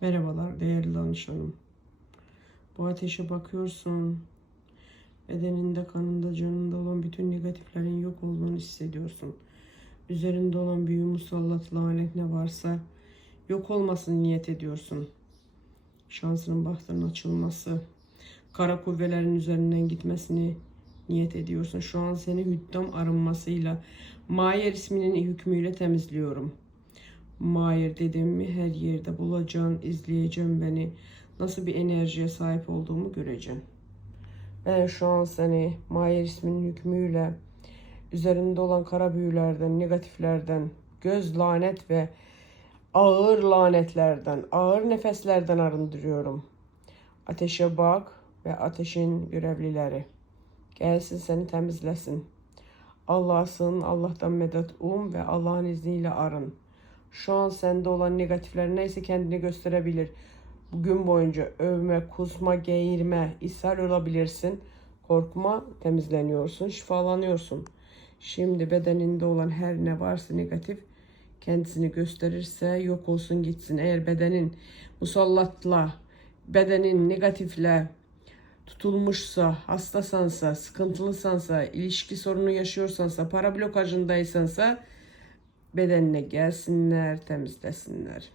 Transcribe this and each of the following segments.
Merhabalar değerli danışanım. Bu ateşe bakıyorsun. Bedeninde, kanında, canında olan bütün negatiflerin yok olduğunu hissediyorsun. Üzerinde olan büyü, musallat, lanet ne varsa yok olmasını niyet ediyorsun. Şansının, bahtının açılması, kara kuvvelerin üzerinden gitmesini niyet ediyorsun. Şu an seni hüddam arınmasıyla, Mayer isminin hükmüyle temizliyorum. Mahir dediğimi her yerde bulacaksın, izleyeceğim beni. Nasıl bir enerjiye sahip olduğumu göreceksin. Ben şu an seni Mahir isminin hükmüyle üzerinde olan kara büyülerden, negatiflerden, göz lanet ve ağır lanetlerden, ağır nefeslerden arındırıyorum. Ateşe bak ve ateşin görevlileri gelsin seni temizlesin. Allah'a sığın, Allah'tan medet ve Allah'ın izniyle arın. Şu an sende olan negatifler neyse kendini gösterebilir. Bugün boyunca övme, kusma, geğirme, ishal olabilirsin. Korkma, temizleniyorsun, şifalanıyorsun. Şimdi bedeninde olan her ne varsa negatif kendisini gösterirse yok olsun gitsin. Eğer bedenin musallatla, bedenin negatifle tutulmuşsa, hastasansa, sıkıntılısansa, ilişki sorunu yaşıyorsansa, para blokajındaysansa bedenine gelsinler, temizlesinler.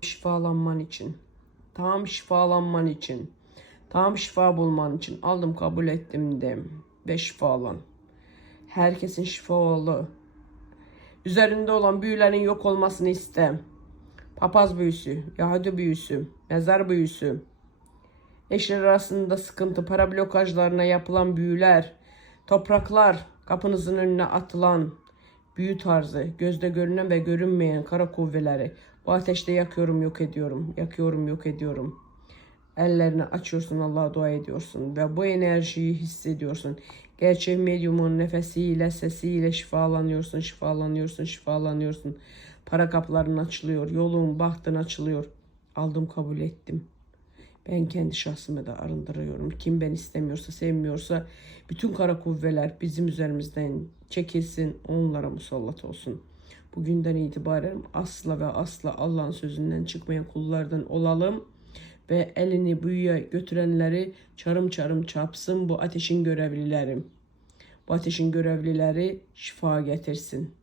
Şifalanman için, tam şifalanman için, tam şifa bulman için aldım, kabul ettim de ve şifalan. Herkesin şifa oldu. Üzerinde olan büyülerin yok olmasını iste. Papaz büyüsü, Yahudi büyüsü, mezar büyüsü, eşler arasında sıkıntı, para blokajlarına yapılan büyüler, topraklar, kapınızın önüne atılan büyü tarzı, gözde görünen ve görünmeyen kara kuvveleri bu ateşte yakıyorum, yok ediyorum. Yakıyorum, yok ediyorum. Ellerini açıyorsun, Allah'a dua ediyorsun ve bu enerjiyi hissediyorsun. Gerçek medyumun nefesiyle, sesiyle şifalanıyorsun, şifalanıyorsun, şifalanıyorsun. Para kapıların açılıyor, yolun, bahtın açılıyor. Aldım, kabul ettim. Ben kendi şahsımı da arındırıyorum. Kim ben istemiyorsa, sevmiyorsa bütün kara kuvveler bizim üzerimizden çekilsin, onlara musallat olsun. Bugünden itibaren asla ve asla Allah'ın sözünden çıkmayan kullardan olalım ve elini büyüye götürenleri çarım çarım çapsın bu ateşin görevlileri. Bu ateşin görevlileri şifa getirsin.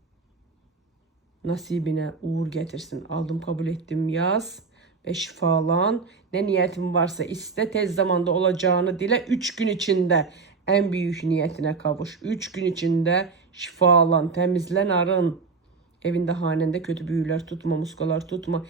Nasibine uğur getirsin. Aldım, kabul ettim, yaz ve şifalan. Ne niyetin varsa iste, tez zamanda olacağını dile. 3 gün içinde en büyük niyetine kavuş. 3 gün içinde şifalan, temizlen, arın. Evinde, hanende kötü büyüler tutma, muskalar tutma.